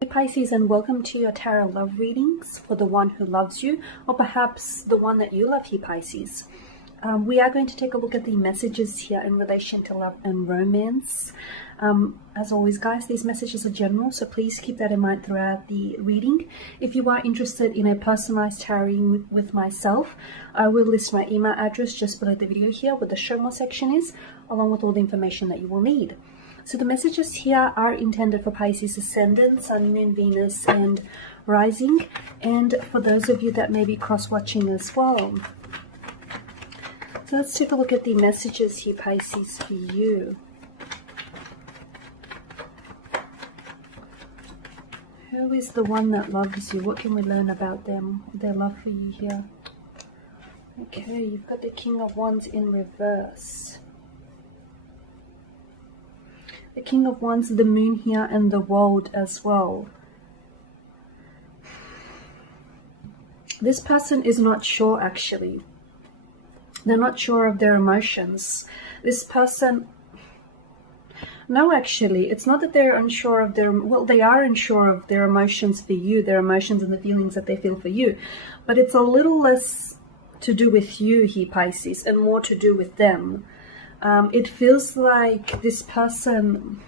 Hey Pisces, and welcome to your tarot love readings for the one who loves you, or perhaps the one that you love here, Pisces. We are going to take a look at the messages here in relation to love and romance. As always, guys, these messages are general, so please keep that in mind throughout the reading. If you are interested in a personalized tarot reading with myself, I will list my email address just below the video here where the show more section is, along with all the information that you will need. So the messages here are intended for Pisces Ascendant, Sun, Moon, Venus, and Rising, and for those of you that may be cross-watching as well. So let's take a look at the messages here, Pisces, for you. Who is the one that loves you? What can we learn about them, their love for you here? Okay, you've got the King of Wands in reverse. The King of Wands, the Moon here, and the World as well. This person is not sure, actually. They're not sure of their emotions. This person... No, actually, it's not that they're unsure of their... Well, they are unsure of their emotions for you, their emotions and the feelings that they feel for you. But it's a little less to do with you here, Pisces, and more to do with them. It feels like this person,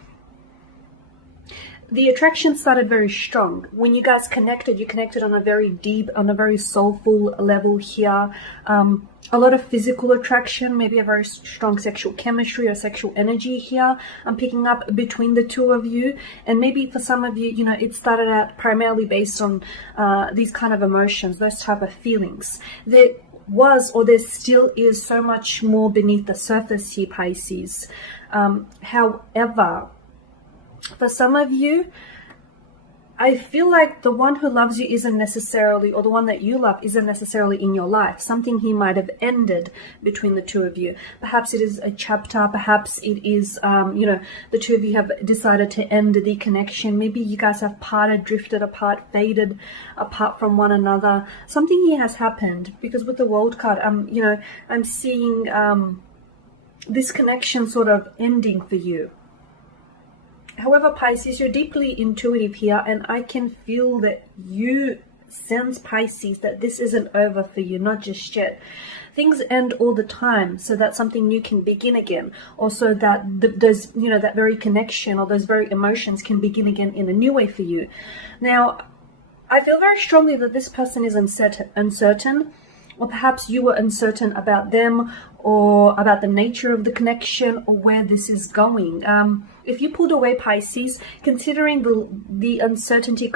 the attraction started very strong. When you guys connected, you connected on a very deep, on a very soulful level here. A lot of physical attraction, maybe a very strong sexual chemistry or sexual energy here. I'm picking up between the two of you. And maybe for some of you, you know, it started out primarily based on these kind of emotions, those type of feelings. There was, or there still is, so much more beneath the surface here, Pisces. However, for some of you, I feel like the one who loves you isn't necessarily, or the one that you love isn't necessarily in your life. Something here might have ended between the two of you. Perhaps it is a chapter, perhaps it is, you know, the two of you have decided to end the connection. Maybe you guys have parted, drifted apart, faded apart from one another. Something here has happened, because with the World card, you know, I'm seeing this connection sort of ending for you. However, Pisces, you're deeply intuitive here, and I can feel that you sense, Pisces, that this isn't over for you, not just yet. Things end all the time so that something new can begin again, or so that those, you know, that very connection or those very emotions can begin again in a new way for you. Now, I feel very strongly that this person is uncertain, or perhaps you were uncertain about them, or about the nature of the connection, or where this is going. If you pulled away, Pisces, considering the uncertainty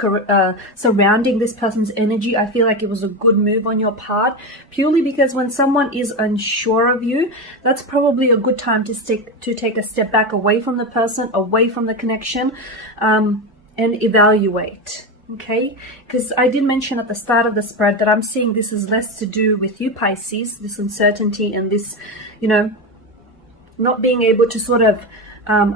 surrounding this person's energy, I feel like it was a good move on your part, purely because when someone is unsure of you, that's probably a good time to take a step back away from the person, away from the connection, and evaluate. Okay, because I did mention at the start of the spread that I'm seeing this is less to do with you, Pisces, this uncertainty and this, you know, not being able to sort of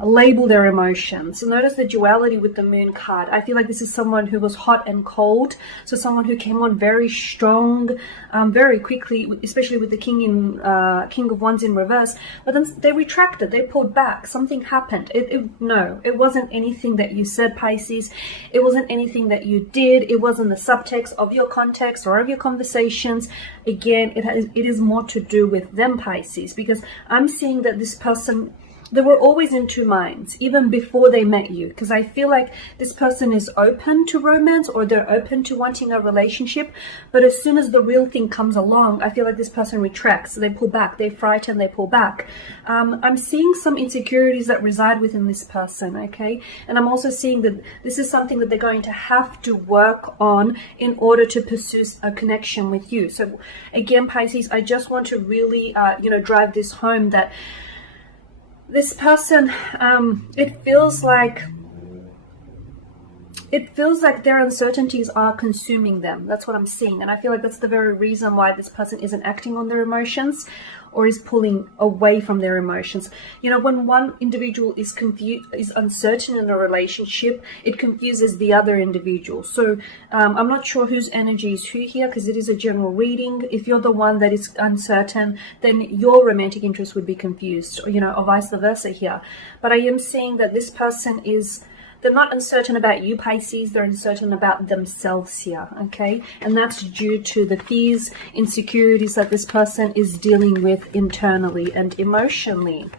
label their emotions. So notice the duality with the Moon card. I feel like this is someone who was hot and cold. So someone who came on very strong, very quickly, especially with the King of Wands in reverse. But then they retracted, they pulled back. Something happened. No, it wasn't anything that you said, Pisces. It wasn't anything that you did. It wasn't the subtext of your context or of your conversations. Again, it is more to do with them, Pisces, because I'm seeing that this person, they were always in two minds, even before they met you, because I feel like this person is open to romance, or they're open to wanting a relationship, but as soon as the real thing comes along, I feel like this person retracts, they pull back, they frighten, they pull back. I'm seeing some insecurities that reside within this person, okay? And I'm also seeing that this is something that they're going to have to work on in order to pursue a connection with you. So again, Pisces, I just want to really, you know, drive this home that this person, it feels like their uncertainties are consuming them. That's what I'm seeing. And I feel like that's the very reason why this person isn't acting on their emotions, or is pulling away from their emotions. You know, when one individual is confused, is uncertain in a relationship, it confuses the other individual. So I'm not sure whose energy is who here, because it is a general reading. If you're the one that is uncertain, then your romantic interest would be confused, or, you know, or vice versa here. But I am seeing that this person is, they're not uncertain about you, Pisces, they're uncertain about themselves here, okay? And that's due to the fears, insecurities that this person is dealing with internally and emotionally.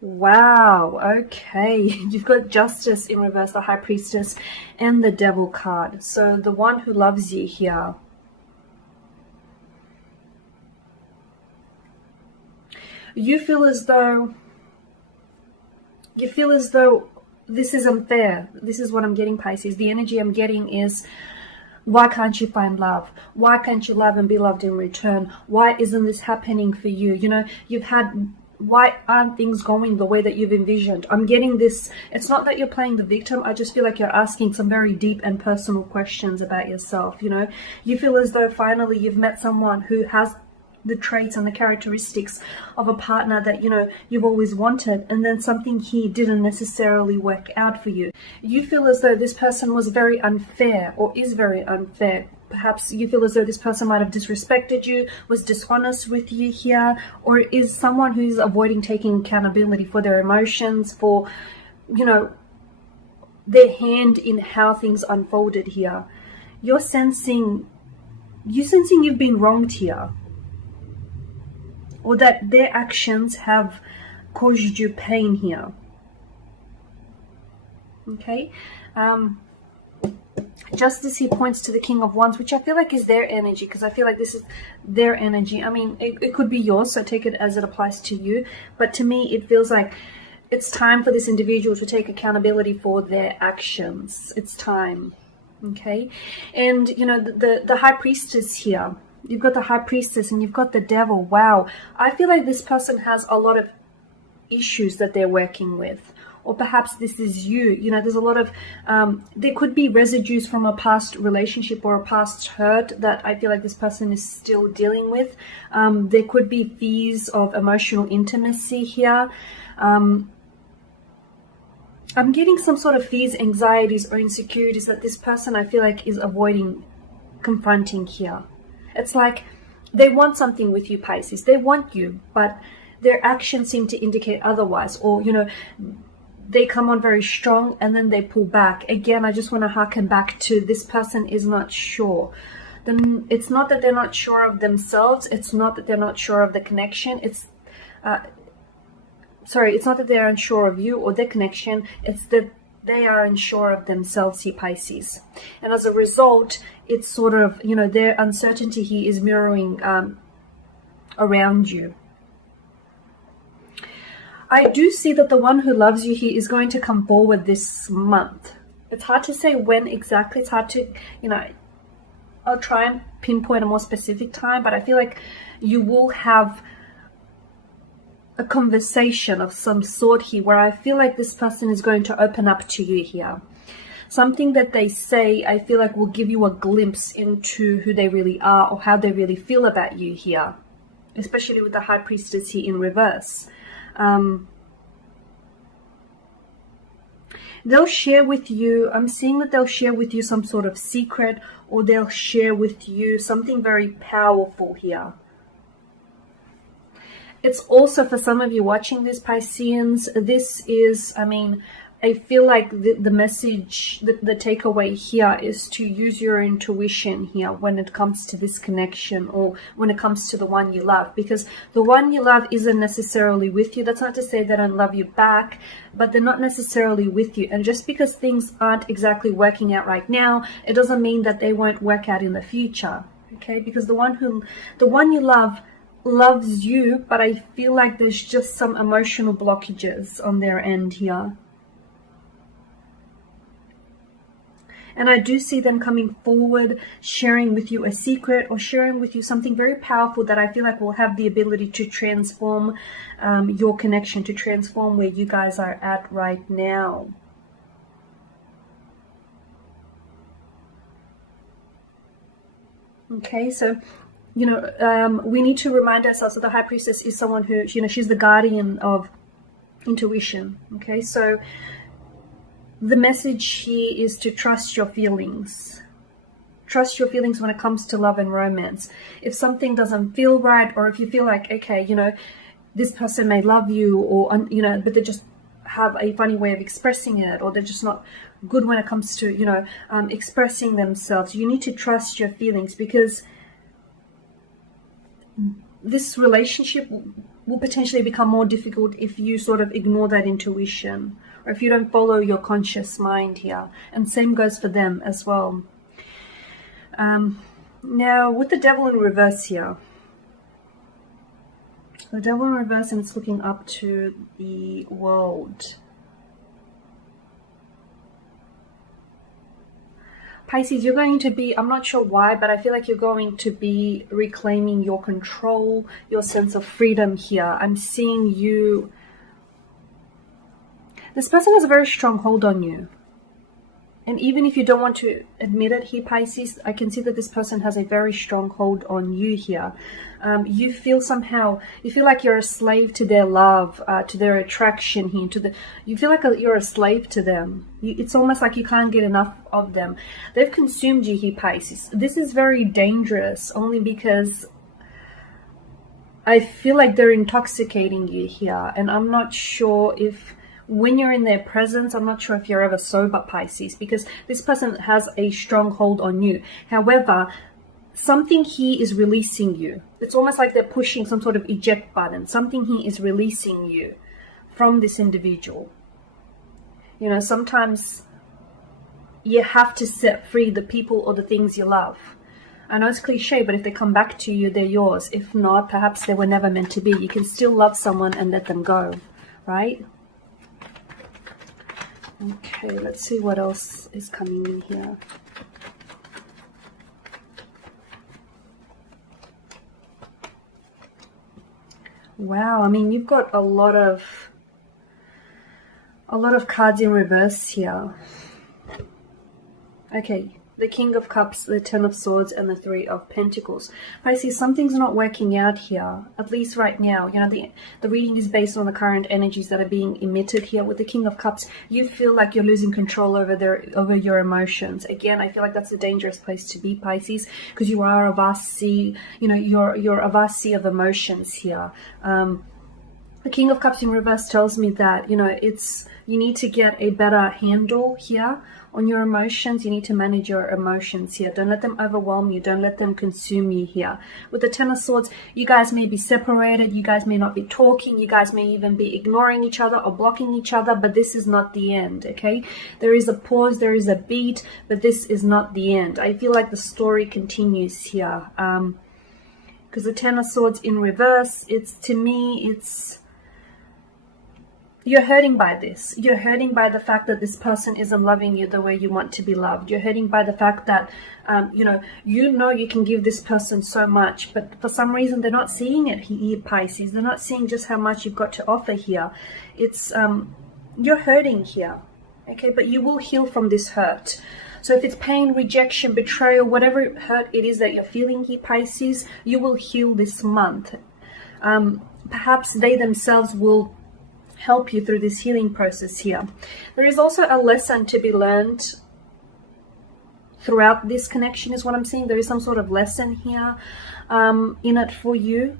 Wow, okay. You've got Justice in reverse, the High Priestess, and the Devil card. So the one who loves you here. You feel as though this is unfair. This is what I'm getting, Pisces. The energy I'm getting is, why can't you find love? Why can't you love and be loved in return? Why isn't this happening for you? You know, why aren't things going the way that you've envisioned? I'm getting this. It's not that you're playing the victim. I just feel like you're asking some very deep and personal questions about yourself. You know, you feel as though finally you've met someone who has the traits and the characteristics of a partner that, you know, you've always wanted, and then something here didn't necessarily work out for you. You feel as though this person was very unfair, or is very unfair. Perhaps you feel as though this person might have disrespected you, was dishonest with you here, or is someone who's avoiding taking accountability for their emotions, for, you know, their hand in how things unfolded here. You're sensing you've been wronged here, or that their actions have caused you pain here. Okay. Justice here points to the King of Wands, which I feel like is their energy, because I feel like this is their energy. I mean, it could be yours, so take it as it applies to you. But to me, it feels like it's time for this individual to take accountability for their actions. It's time. Okay. And, you know, the High Priestess here, you've got the High Priestess and you've got the Devil. Wow. I feel like this person has a lot of issues that they're working with. Or perhaps this is you. You know, there's a lot of, there could be residues from a past relationship or a past hurt that I feel like this person is still dealing with. There could be fears of emotional intimacy here. I'm getting some sort of fears, anxieties, or insecurities that this person, I feel like, is avoiding confronting here. It's like they want something with you, Pisces. They want you, but their actions seem to indicate otherwise. Or, you know, they come on very strong and then they pull back. Again, I just want to harken back to this person is not sure. Then it's not that they're not sure of themselves. It's not that they're not sure of the connection. It's not that they're unsure of you or the connection. It's that they are unsure of themselves here, Pisces. And as a result, it's sort of, you know, their uncertainty here is mirroring around you. I do see that the one who loves you here is going to come forward this month. It's hard to say when exactly. It's hard to, you know, I'll try and pinpoint a more specific time, but I feel like you will have a conversation of some sort here where I feel like this person is going to open up to you here. Something that they say, I feel like will give you a glimpse into who they really are or how they really feel about you here, especially with the High Priestess here in reverse. They'll share with you, I'm seeing that they'll share with you some sort of secret, or they'll share with you something very powerful here. It's also, for some of you watching this, Pisceans, this is, I mean, I feel like the message, the takeaway here is to use your intuition here when it comes to this connection, or when it comes to the one you love, because the one you love isn't necessarily with you. That's not to say they don't love you back, but they're not necessarily with you. And just because things aren't exactly working out right now, it doesn't mean that they won't work out in the future. Okay, because the one you love loves you, but I feel like there's just some emotional blockages on their end here. And I do see them coming forward, sharing with you a secret, or sharing with you something very powerful that I feel like will have the ability to transform your connection, to transform where you guys are at right now. Okay, so, you know, we need to remind ourselves that the High Priestess is someone who, you know, she's the guardian of intuition. Okay, so the message here is to trust your feelings. Trust your feelings when it comes to love and romance. If something doesn't feel right, or if you feel like, okay, you know, this person may love you, or, you know, but they're just have a funny way of expressing it, or they're just not good when it comes to, you know, expressing themselves. You need to trust your feelings, because this relationship will potentially become more difficult if you sort of ignore that intuition, or if you don't follow your conscious mind here. And same goes for them as well. Now, with the devil in reverse here, the devil in reverse, and it's looking up to the world. Pisces, you're going to be, I'm not sure why, but I feel like you're going to be reclaiming your control, your sense of freedom here. I'm seeing you. This person has a very strong hold on you. And even if you don't want to admit it here, Pisces, I can see that this person has a very strong hold on you here. You feel somehow, you feel like you're a slave to their love, to their attraction here, you feel like you're a slave to them. It's almost like you can't get enough of them. They've consumed you here, Pisces. This is very dangerous, only because I feel like they're intoxicating you here. And I'm not sure if, when you're in their presence, I'm not sure if you're ever sober, Pisces, because this person has a strong hold on you. However, something here is releasing you. It's almost like they're pushing some sort of eject button. Something here is releasing you from this individual. You know, sometimes you have to set free the people or the things you love. I know it's cliche, but if they come back to you, they're yours. If not, perhaps they were never meant to be. You can still love someone and let them go, right? Okay, let's see what else is coming in here. Wow, I mean, you've got a lot of cards in reverse here. Okay, the King of Cups, the Ten of Swords, and the Three of Pentacles. Pisces, something's not working out here, at least right now. You know, the reading is based on the current energies that are being emitted here. With the King of Cups, you feel like you're losing control over your emotions. Again, I feel like that's a dangerous place to be, Pisces, because you are a vast sea. You know, you're a vast sea of emotions here. The King of Cups in reverse tells me that, you know, you need to get a better handle here on your emotions. You need to manage your emotions here. Don't let them overwhelm you. Don't let them consume you here. With the Ten of Swords, you guys may be separated. You guys may not be talking. You guys may even be ignoring each other or blocking each other, but this is not the end, okay? There is a pause, there is a beat, but this is not the end. I feel like the story continues here. Because the Ten of Swords in reverse, to me, you're hurting by this. You're hurting by the fact that this person isn't loving you the way you want to be loved. You're hurting by the fact that, you know you can give this person so much, but for some reason they're not seeing it here, Pisces. They're not seeing just how much you've got to offer here. You're hurting here, okay? But you will heal from this hurt. So if it's pain, rejection, betrayal, whatever hurt it is that you're feeling here, Pisces, you will heal this month. Perhaps they themselves will help you through this healing process here. There is also a lesson to be learned throughout this connection, is what I'm seeing. There is some sort of lesson here in it for you.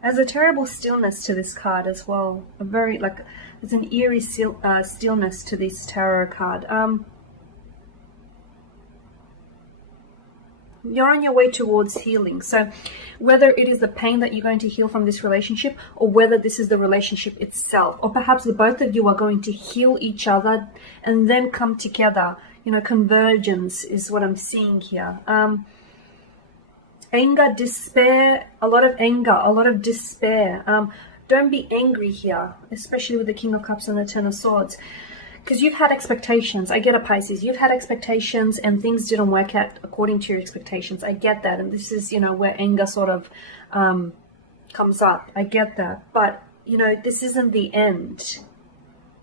There's a terrible stillness to this card as well. There's an eerie stillness to this tarot card. You're on your way towards healing. So whether it is the pain that you're going to heal from this relationship, or whether this is the relationship itself, or perhaps the both of you are going to heal each other and then come together. You know, convergence is what I'm seeing here. Anger, despair, a lot of anger, a lot of despair. Don't be angry here, especially with the King of Cups and the Ten of Swords. Because you've had expectations. I get it, Pisces. You've had expectations and things didn't work out according to your expectations. I get that. And this is, you know, where anger sort of comes up. I get that. But, you know, this isn't the end.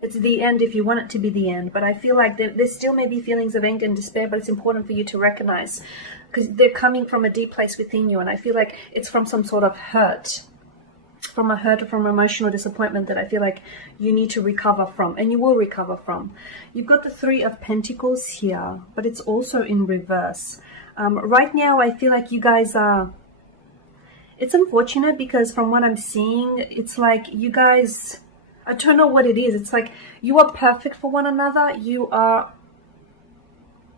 It's the end if you want it to be the end. But I feel like there still may be feelings of anger and despair, but it's important for you to recognize, because they're coming from a deep place within you. And I feel like it's from some sort of hurt. From a hurt or from emotional disappointment that I feel like you need to recover from, and you will recover from. You've got the Three of Pentacles here, but it's also in reverse. Right now I feel like you guys are, it's unfortunate because from what I'm seeing, it's like you guys, I don't know what it is. It's like you are perfect for one another. You are,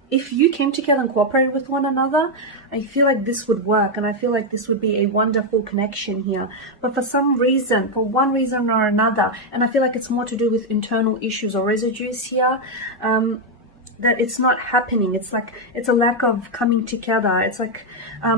if you came together and cooperated with one another, I feel like this would work, and I feel like this would be a wonderful connection here. But for some reason, for one reason or another, and I feel like it's more to do with internal issues or residues here, that it's not happening. It's like it's a lack of coming together. It's like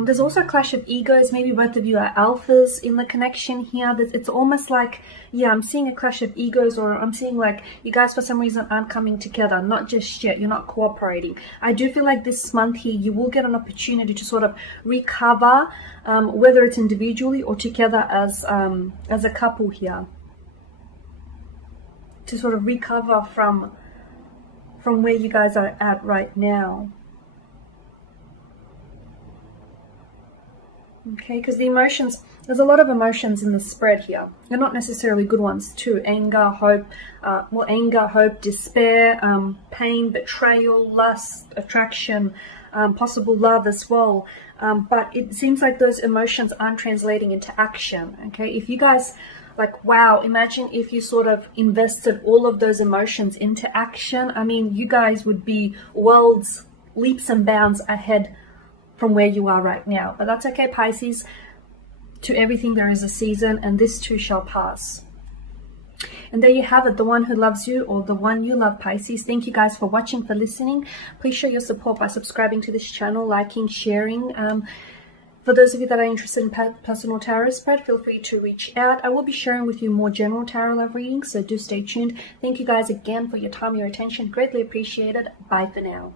there's also a clash of egos. Maybe both of you are alphas in the connection here. It's almost like, yeah, I'm seeing a clash of egos, or I'm seeing like you guys for some reason aren't coming together. Not just yet. You're not cooperating. I do feel like this month here you will get an opportunity to sort of recover, whether it's individually or together as a couple here, to sort of recover from where you guys are at right now. Okay, because the emotions, there's a lot of emotions in the spread here. They're not necessarily good ones too. Anger, hope, anger, hope, despair, pain, betrayal, lust, attraction, possible love as well. But it seems like those emotions aren't translating into action. Okay, if you guys, like, wow, imagine if you sort of invested all of those emotions into action. I mean, you guys would be worlds, leaps and bounds ahead from where you are right now. But that's okay, Pisces. To everything there is a season, and this too shall pass. And there you have it, the one who loves you, or the one you love, Pisces. Thank you guys for watching, for listening. Please show your support by subscribing to this channel, liking, sharing. For those of you that are interested in personal tarot spread, feel free to reach out. I will be sharing with you more general tarot love readings, so do stay tuned. Thank you guys again for your time, your attention. Greatly appreciated. Bye for now.